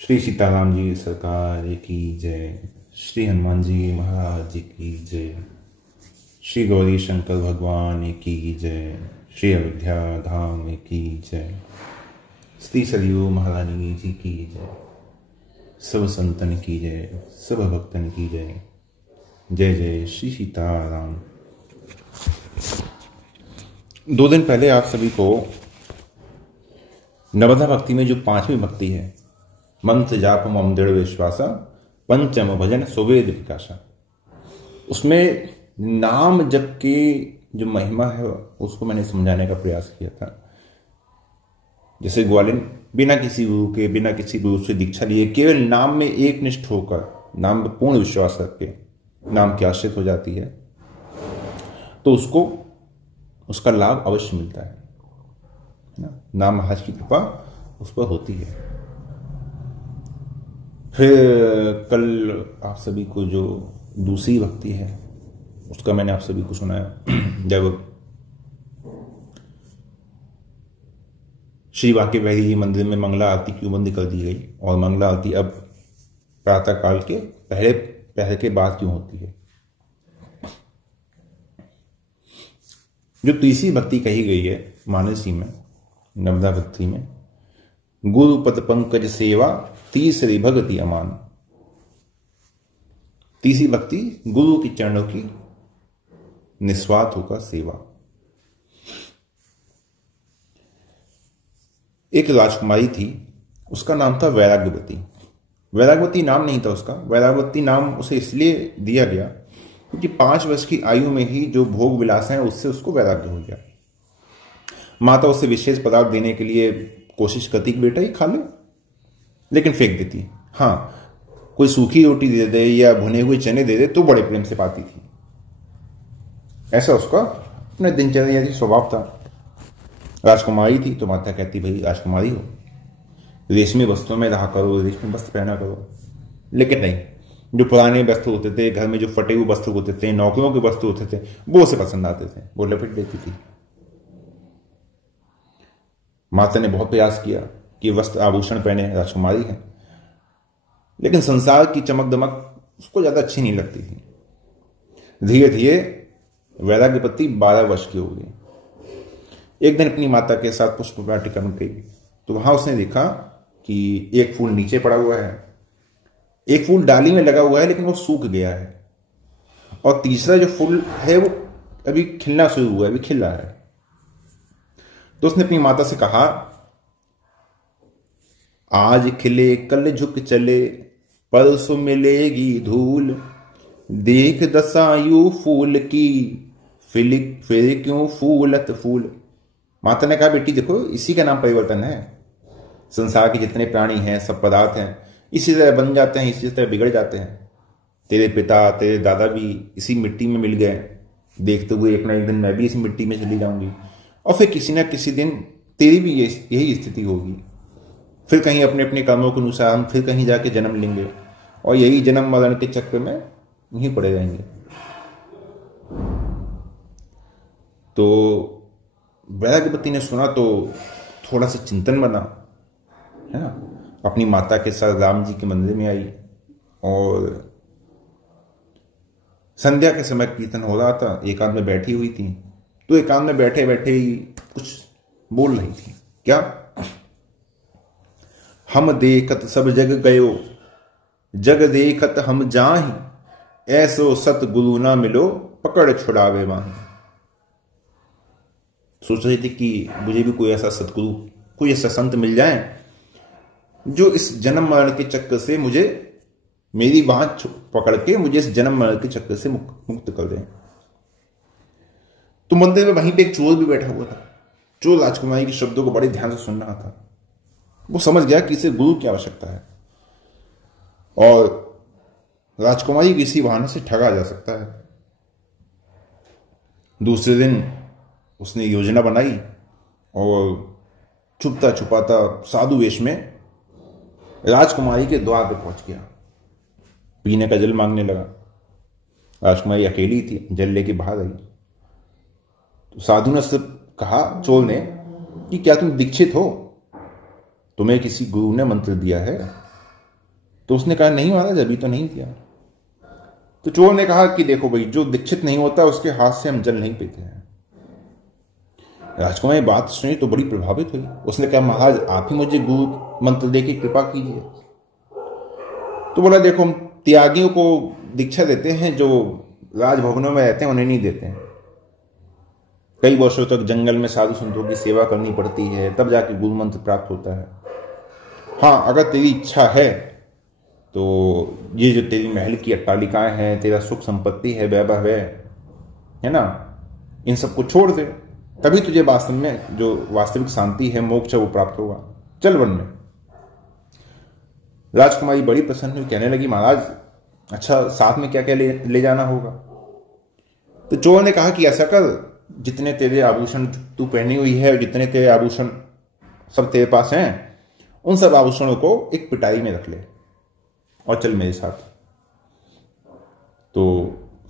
श्री सीताराम जी सरकार की जय। श्री हनुमान जी महाराज जी की जय। श्री गौरी शंकर भगवान की जय। श्री अयोध्या धाम की जय। श्री सरयू महारानी जी की जय। सब संतन की जय, सब भक्तन की जय। जय जय श्री सीताराम। 2 दिन पहले आप सभी को नवधा भक्ति में जो 5वीं भक्ति है, मंत्र जाप मम दृढ़ विश्वासा पंचम भजन सुवेद विकासा, उसमें नाम जप की जो महिमा है उसको मैंने समझाने का प्रयास किया था। जैसे ग्वालिन बिना किसी गुरु के, बिना किसी गुरु से दीक्षा लिए, केवल नाम में एक निष्ठ होकर, नाम में पूर्ण विश्वास रखके नाम की आश्रित हो जाती है तो उसको उसका लाभ अवश्य मिलता है ना। नाम महाराज की कृपा उस पर होती है। फिर कल आप सभी को जो दूसरी भक्ति है उसका मैंने आप सभी को सुनाया। जब श्री बांके बिहारी मंदिर में मंगला आरती की बंदी कर दी गई और मंगला आरती अब प्रातः काल के पहले पहर के बाद क्यों होती है। जो तीसरी भक्ति कही गई है मानसी में, नवधा भक्ति में, गुरु पद पंकज सेवा तीसरी भक्ति अमान। तीसरी भक्ति गुरु की चरणों की निस्वार्थ होकर सेवा। एक राजकुमारी थी, उसका नाम था वैराग्यवती। वैराग्यवती नाम नहीं था उसका, वैराग्यवती नाम उसे इसलिए दिया गया क्योंकि 5 वर्ष की आयु में ही जो भोग विलास है उससे उसको वैराग्य हो गया। माता उसे विशेष पदार्थ देने के लिए कोशिश करती कि बेटा ये खा ले, लेकिन फेंक देती। हाँ, कोई सूखी रोटी दे दे या भुने हुए चने दे दे तो बड़े प्रेम से पाती थी। ऐसा उसका अपने दिनचर्या स्वभाव था। राजकुमारी थी तो माता कहती भाई राजकुमारी हो, रेशमी वस्त्रों में रहा करो, रेशमी वस्त्र पहना करो। लेकिन नहीं, जो पुराने वस्त्र होते थे, घर में जो फटे हुए वस्त्र होते थे, नौकरों के वस्त्र होते थे, वो उसे पसंद आते थे, वो लपेट देती थी। माता ने बहुत प्रयास किया कि वस्त्र आभूषण पहने, राजकुमारी है, लेकिन संसार की चमक दमक उसको ज्यादा अच्छी नहीं लगती थी। धीरे धीरे वैराग्यवती 12 वर्ष की हो गई। एक दिन अपनी माता के साथ पुष्प वाटिका में गई तो वहां उसने देखा कि एक फूल नीचे पड़ा हुआ है, एक फूल डाली में लगा हुआ है लेकिन वो सूख गया है, और तीसरा जो फूल है वो अभी खिलना शुरू हुआ है, अभी खिल रहा है। तो उसने अपनी माता से कहा, आज खिले कल झुक चले, परसों मिलेगी धूल, देख दशायु फूल की, फिर क्यों फूलत फूल। माता ने कहा बेटी देखो, इसी का नाम परिवर्तन है। संसार के जितने प्राणी हैं, सब पदार्थ हैं, इसी तरह बन जाते हैं, इसी तरह बिगड़ जाते हैं। तेरे पिता, तेरे दादा भी इसी मिट्टी में मिल गए, देखते हुए एक ना एक दिन मैं भी इसी मिट्टी में चली जाऊंगी, और फिर किसी ना किसी दिन तेरी भी यही स्थिति होगी। फिर कहीं अपने अपने कर्मों के अनुसार हम फिर कहीं जाके जन्म लेंगे, और यही जन्म मरण के चक्कर में यहीं पड़े रहेंगे। तो वैराग्यवती ने सुना तो थोड़ा सा चिंतन बना, है ना। अपनी माता के साथ राम जी के मंदिर में आई और संध्या के समय कीर्तन हो रहा था, एकांत में बैठी हुई थी। तो एकांत में बैठे बैठे ही कुछ बोल रही थी। क्या? हम देखत सब जग गयो, जग देखत हम जाहि, ऐसो सतगुरु ना मिलो, पकड़ छुड़ावे माही। सोच रही थी कि मुझे भी कोई ऐसा सतगुरु, कोई ऐसा संत मिल जाए जो इस जन्म मरण के चक्कर से मुझे, मेरी बाह पकड़ के मुझे इस जन्म मरण के चक्कर से मुक्त कर दें। तो मंदिर में वहीं पे एक चोर भी बैठा हुआ था। चोर राजकुमारी के शब्दों को बड़े ध्यान से सुन रहा था। वो समझ गया कि इसे गुरु की आवश्यकता है और राजकुमारी किसी बहाने से ठगा जा सकता है। दूसरे दिन उसने योजना बनाई और छुपता छुपाता साधु वेश में राजकुमारी के द्वार पे पहुंच गया। पीने का जल मांगने लगा। राजकुमारी अकेली थी, जल लेके बाहर आई तो साधु ने सिर्फ कहा, चोर ने, कि क्या तुम दीक्षित हो? तुम्हें किसी गुरु ने मंत्र दिया है तो उसने कहा नहीं महाराज, अभी तो नहीं किया। तो चोर ने कहा कि देखो भाई, जो दीक्षित नहीं होता उसके हाथ से हम जल नहीं पीते हैं। राजकुमारी बात सुनी तो बड़ी प्रभावित हुई। उसने कहा महाराज, आप ही मुझे गुरु मंत्र दे के कृपा कीजिए। तो बोला देखो, हम त्यागियों को दीक्षा देते हैं, जो राजभवनों में रहते हैं उन्हें नहीं देते हैं। कई वर्षों तक जंगल में साधु संतों की सेवा करनी पड़ती है, तब जाके गुरु मंत्र प्राप्त होता है। हाँ, अगर तेरी इच्छा है तो ये जो तेरी महल की अट्टालिकाएं हैं, तेरा सुख संपत्ति है, वैभव है ना, इन सबको छोड़ दे, तभी तुझे वास्तव में जो वास्तविक शांति है, मोक्ष है, वो प्राप्त होगा। चल वन में। राजकुमारी बड़ी प्रसन्न हुई, कहने लगी महाराज, अच्छा साथ में क्या क्या ले जाना होगा? तो चोर ने कहा कि ऐसा कर, जितने तेरे आभूषण तू पहनी हुई है, जितने तेरे आभूषण सब तेरे पास हैं, उन सब आभूषणों को एक पिटारी में रख ले और चल मेरे साथ। तो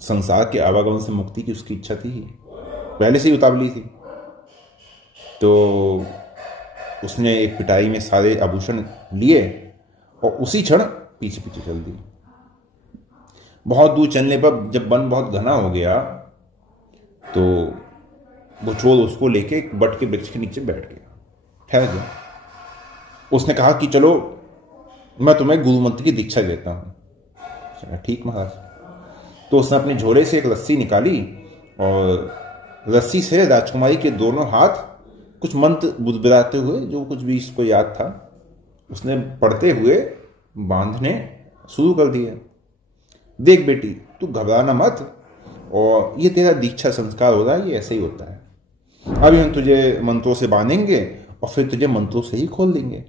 संसार के आवागमन से मुक्ति की उसकी इच्छा थी, पहले से ही उतावली थी। तो उसने एक पिटारी में सारे आभूषण लिए और उसी क्षण पीछे पीछे चल दी। बहुत दूर चलने पर जब वन बहुत घना हो गया तो वो चोर उसको लेके एक बट के वृक्ष के नीचे बैठ गया, ठहर गया। उसने कहा कि चलो मैं तुम्हें गुरु मंत्र की दीक्षा देता हूं। ठीक महाराज। तो उसने अपने झोले से एक रस्सी निकाली और रस्सी से राजकुमारी के दोनों हाथ कुछ मंत्र बुदबुदाते हुए, जो कुछ भी इसको याद था, उसने पढ़ते हुए बांधने शुरू कर दिया। देख बेटी, तू घबराना मत, और ये तेरा दीक्षा संस्कार हो रहा है, ये ऐसे ही होता है। अभी हम तुझे मंत्रों से बांधेंगे और फिर तुझे मंत्रों से ही खोल देंगे।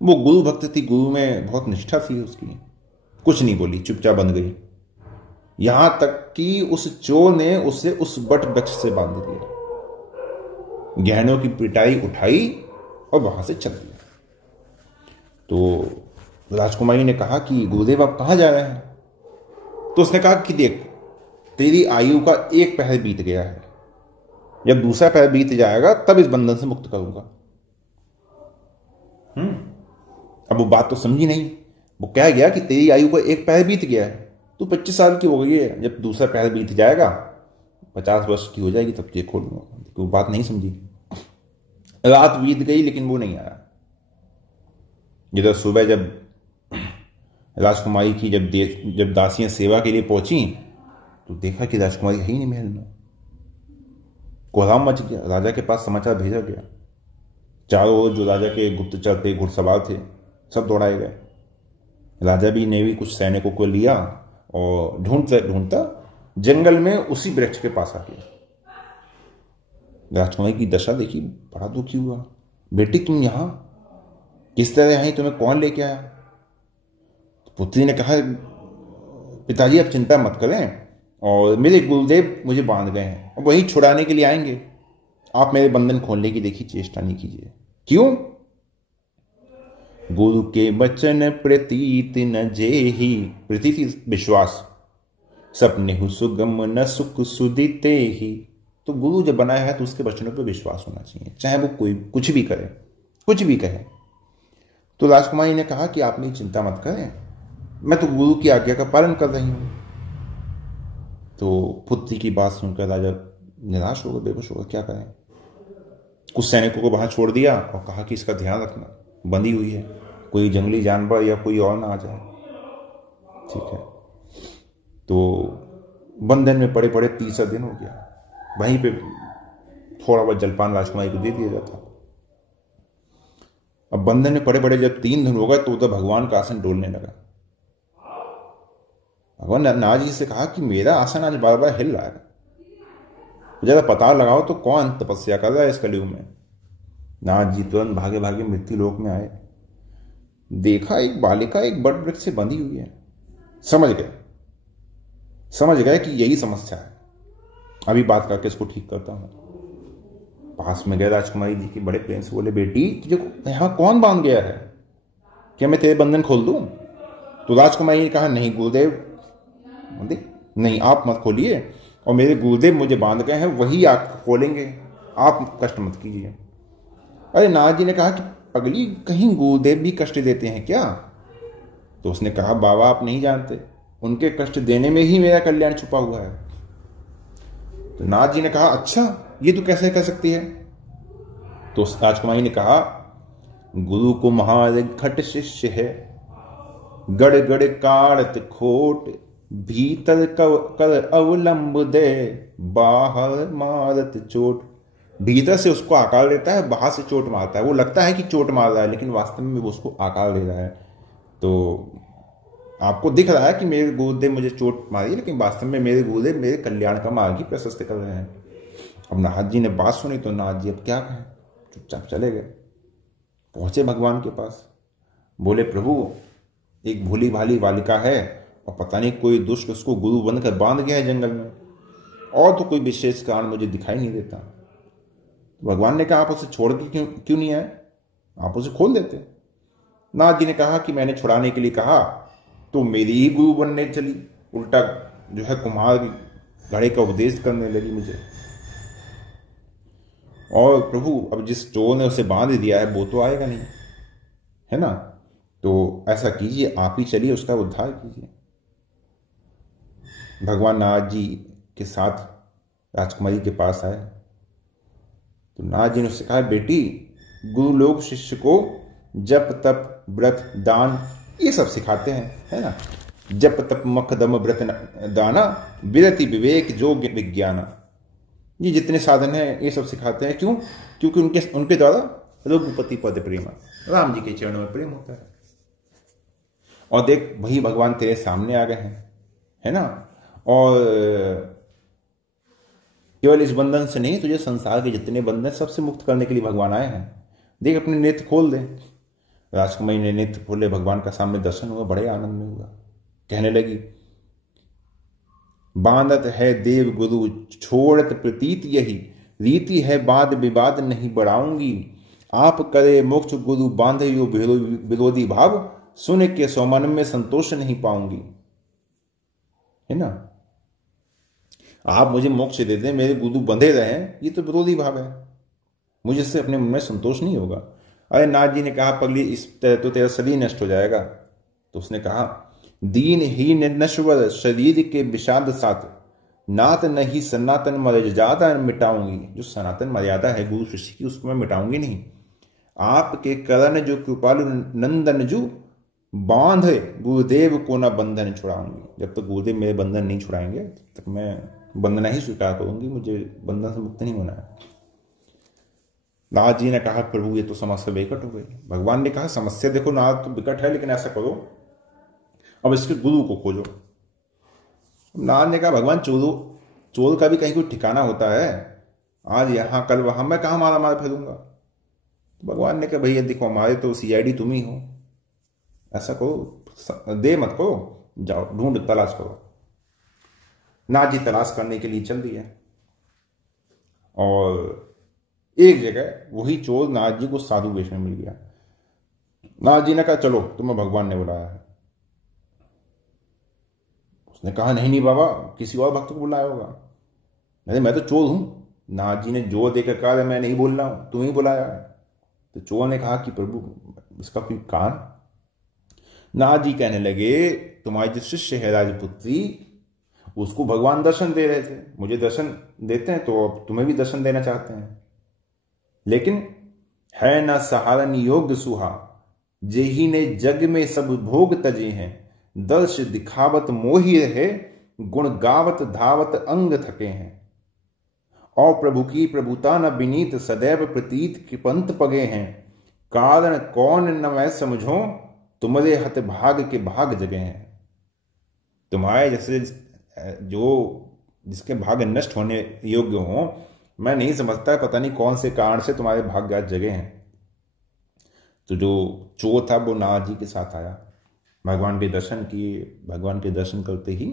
वो गुरु भक्त थी, गुरु में बहुत निष्ठा थी उसकी, कुछ नहीं बोली, चुपचाप बंध गई। यहां तक कि उस चोर ने उसे उस बट वृक्ष से बांध दिया, गहनों की पिटाई उठाई और वहां से चल दिया। तो राजकुमारी ने कहा कि गुरुदेव आप कहां जा रहे हैं? तो उसने कहा कि देख, तेरी आयु का एक पहर बीत गया है, जब दूसरा पहर बीत जाएगा तब इस बंधन से मुक्त करूंगा। अब वो बात तो समझी नहीं। वो कह गया कि तेरी आयु का एक पहर बीत गया है, तू 25 साल की हो गई है, जब दूसरा पहर बीत जाएगा 50 वर्ष की हो जाएगी तब तुझे खोलूंगा। वो बात नहीं समझी। रात बीत गई लेकिन वो नहीं आया। जिधर सुबह जब राजकुमारी की जब दासियां सेवा के लिए पहुंची तो देखा कि राजकुमारी है ही नहीं महल में। कोहराम मच गया। राजा के पास समाचार भेजा गया। चारों ओर जो राजा के गुप्तचर थे, घुड़सवार थे, सब दौड़ाए गए। राजा भी ने भी कुछ सैनिकों को लिया और ढूंढता ढूंढता जंगल में उसी वृक्ष के पास आ गया। राजकुमारी की दशा देखी, बड़ा दुखी हुआ। बेटी तुम यहां किस तरह आई, तुम्हें कौन लेके आया? पुत्री ने कहा पिताजी आप चिंता मत करें, और मेरे गुरुदेव मुझे बांध गए हैं और वही छुड़ाने के लिए आएंगे। आप मेरे बंधन खोलने की देखिए चेष्टा नहीं कीजिए। क्यों? गुरु के वचन प्रतीत न जेहि, प्रतीत विश्वास, सपने हु सुगम न सुख सुदिते ही। तो गुरु जब बनाया है तो उसके वचनों पर विश्वास होना चाहिए, चाहे वो कोई कुछ भी करे, कुछ भी कहे। तो राजकुमारी ने कहा कि आप मेरी चिंता मत करें, मैं तो गुरु की आज्ञा का पालन कर रही हूं। तो पुत्री की बात सुनकर राजा निराश होगा, बेहोश होगा, क्या करें। कुछ सैनिकों को वहां छोड़ दिया और कहा कि इसका ध्यान रखना, बंधी हुई है, कोई जंगली जानवर या कोई और ना आ जाए। ठीक है। तो बंधन में पड़े पड़े 30 दिन हो गया। वहीं पे थोड़ा बहुत जलपान राजकुमारी को दे दिया जाता। अब बंधन में पड़े पड़े जब 3 दिन हो गए तो उधर भगवान का आसन डोलने लगा। भगवान नारद जी से कहा कि मेरा आसन आज बार बार हिल रहा है, जरा पता लगाओ तो कौन तपस्या कर रहा है इस कलयुग में। नारद जी तुरंत भागे भागे मृत्यु लोक में आए। देखा एक बालिका एक बट वृक्ष से बंधी हुई है। समझ गए कि यही समस्या है। अभी बात करके इसको ठीक करता हूं। पास में गए राजकुमारी जी की, बड़े प्रेम से बोले बेटी तुझे यहां कौन बांध गया है, क्या मैं तेरे बंधन खोल दूं? तो राजकुमारी ने कहा नहीं गुरुदेव, नहीं आप मत खोलिए, और मेरे गुरुदेव मुझे बांध गए हैं, वही आप खोलेंगे, आप कष्ट मत कीजिए। अरे नारद जी ने कहा कि पगली, कहीं गुरुदेव भी कष्ट देते हैं क्या? तो उसने कहा बाबा आप नहीं जानते, उनके कष्ट देने में ही मेरा कल्याण छुपा हुआ है। तो नाथ जी ने कहा अच्छा, ये तू कैसे कह सकती है? तो राजकुमारी ने कहा गुरु कुम्हार खट शिष्य है, गड़ गड़ काढ़त खोट, भीतर कर अवलंब दे, बाहर मारत चोट। भीतर से उसको आकार देता है, बाहर से चोट मारता है। वो लगता है कि चोट मार रहा है, लेकिन वास्तव में वो उसको आकार दे रहा है। तो आपको दिख रहा है कि मेरे गुरुदेव मुझे चोट मारी, लेकिन वास्तव में मेरे गुरुदेव मेरे कल्याण का मार्ग ही प्रशस्त कर रहे हैं। अब नाथ जी ने बात सुनी तो नाथ जी अब क्या कहें, चुपचाप चले गए। पहुंचे भगवान के पास, बोले प्रभु एक भोली भाली बालिका है और पता नहीं कोई दुष्ट उसको गुरु बनकर बांध गया है जंगल में, और तो कोई विशेष कारण मुझे दिखाई नहीं देता। तो भगवान ने कहा आप उसे छोड़ के क्यों नहीं आए, आप उसे खोल देते। नाथ जी ने कहा कि मैंने छुड़ाने के लिए कहा तो मेरी ही गुरु बनने चली, उल्टा जो है कुम्हार घड़े का उपदेश करने लगी मुझे। और प्रभु अब जिस चोर ने उसे बांध दिया है वो तो आएगा नहीं, है ना, तो ऐसा कीजिए आप ही चलिए उसका उद्धार कीजिए। भगवान नाथ जी के साथ राजकुमारी के पास आए तो नाथ जी ने उससे कहा बेटी गुरु लोग शिष्य को जप तप व्रत दान ये सब सिखाते हैं, है ना। जप तप मखदम व्रत दाना विरति विवेक जोग विज्ञाना, ये जितने साधन हैं ये सब सिखाते हैं। क्यों? क्योंकि उनके द्वारा रघुपति पद प्रेमा, राम जी के चरणों में प्रेम होता है। और देख वही भगवान तेरे सामने आ गए हैं, है ना। और केवल इस बंधन से नहीं, तुझे संसार के जितने बंधन सबसे मुक्त करने के लिए भगवान आए हैं। देख अपने नेत्र खोल दे। राजकुमारी ने नेत्र खोले, भगवान का सामने दर्शन हुआ, बड़े आनंद में हुआ। कहने लगी बांधत है देव गुरु छोड़त प्रतीत यही, रीति है वाद विवाद नहीं बढ़ाऊंगी, आप करे मोक्ष गुरु बांधे यो विरोधी भाव, सुन के सोमन में संतोष नहीं पाऊंगी, है ना। आप मुझे मोक्ष दे दें, मेरे गुरु बंधे रहे, ये तो विरोधी भाव है, मुझे इससे अपने मन में संतोष नहीं होगा। अरे नाथ जी ने कहा पगली इस तरह तो तेरा शरीर नष्ट हो जाएगा। तो उसने कहा दीन ही नश्वर शरीर के विषाद साथ, नात नहीं सनातन मर्यादा मिटाऊंगी। जो सनातन मर्यादा है गुरु शिष्य की उसको मैं मिटाऊंगी नहीं। आपके करण जो कृपालु नंदन जो बांधे गुरुदेव को ना बंधन छुड़ाऊंगी। जब तक गुरुदेव मेरे बंधन नहीं छुड़ाएंगे तब तक मैं बंधना ही स्वीकार करूंगी, मुझे बंधन से मुक्त नहीं होना है। नाथ जी ने कहा प्रभु ये तो समस्या विकट हो गई। भगवान ने कहा समस्या देखो नाथ तो विकट है, लेकिन ऐसा करो अब इसके गुरु को खोजो। नाथ ने कहा भगवान चोर का भी कहीं कोई ठिकाना होता है, आज यहां कल वहां, मैं कहां मारा मार फिरूंगा। तो भगवान ने कहा भैया देखो हमारे तो CID तुम ही हो, ऐसा करो दे मत करो, जाओ ढूंढ तलाश करो। नाथ जी तलाश करने के लिए चल दिए और एक जगह वही चोर नाथ जी को साधु वेश में मिल गया। नाथ जी ने कहा चलो तुम्हें भगवान ने बुलाया है। उसने कहा नहीं बाबा किसी और भक्त को बुलाया होगा। नहीं मैं तो चोर हूं। नाथ जी ने जोर देकर कहा मैं नहीं बोल रहा हूं, तुम ही बुलाया है। तो चोर ने कहा कि प्रभु इसका कोई कारण। नाथ जी कहने लगे तुम्हारी जो शिष्य है राजपुत्री उसको भगवान दर्शन दे रहे थे, मुझे दर्शन देते हैं तो अब तुम्हें भी दर्शन देना चाहते हैं, लेकिन है न सहारन योग सुहा, जेही ने जग में सब भोग तजे हैं, दर्श दिखावत मोही रहे, गुण गावत धावत अंग थके हैं। और प्रभु की प्रभुता न विनीत सदैव प्रतीत कृपंत पगे हैं, कारण कौन न मैं समझो, तुम्हारे हत भाग के भाग जगे हैं। तुम्हारे जैसे जो जिसके भाग नष्ट होने योग्य हो मैं नहीं समझता, पता नहीं कौन से कारण से तुम्हारे भाग्य आज जगे हैं। तो जो चोर था वो नाथ जी के साथ आया, भगवान के दर्शन किए। भगवान के दर्शन करते ही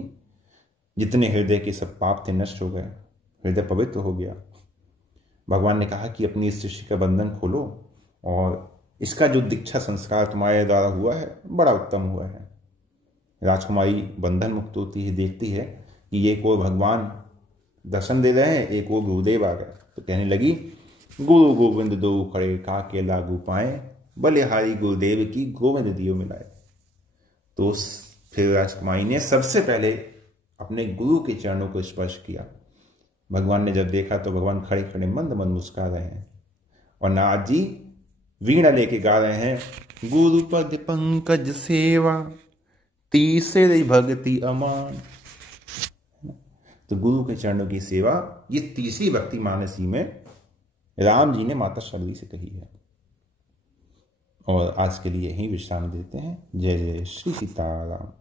जितने हृदय के सब पाप थे नष्ट हो गए, हृदय पवित्र हो गया। भगवान ने कहा कि अपनी इस शिष्य का बंधन खोलो और इसका जो दीक्षा संस्कार तुम्हारे द्वारा हुआ है बड़ा उत्तम हुआ है। राजकुमारी बंधन मुक्त होती है, देखती है कि एक और भगवान दर्शन दे रहे हैं, एक और गुरुदेव आ गए। तो कहने लगी गुरु गोविंद दो खड़े का के लागू पाए, बलिहारी गुरुदेव की गोविंद दियो मिलाए। तो फिर राजकुमारी ने सबसे पहले अपने गुरु के चरणों को स्पर्श किया। भगवान ने जब देखा तो भगवान खड़े खड़े मंद मंद मुस्कुरा रहे हैं और नारद जी वीणा लेके गा रहे हैं, गुरु पद पंकज सेवा तीसरी भक्ति अमान। तो गुरु के चरणों की सेवा ये तीसरी भक्ति मानसी में राम जी ने माता शबरी से कही है। और आज के लिए यहीं विश्राम देते हैं। जय जय श्री सीताराम।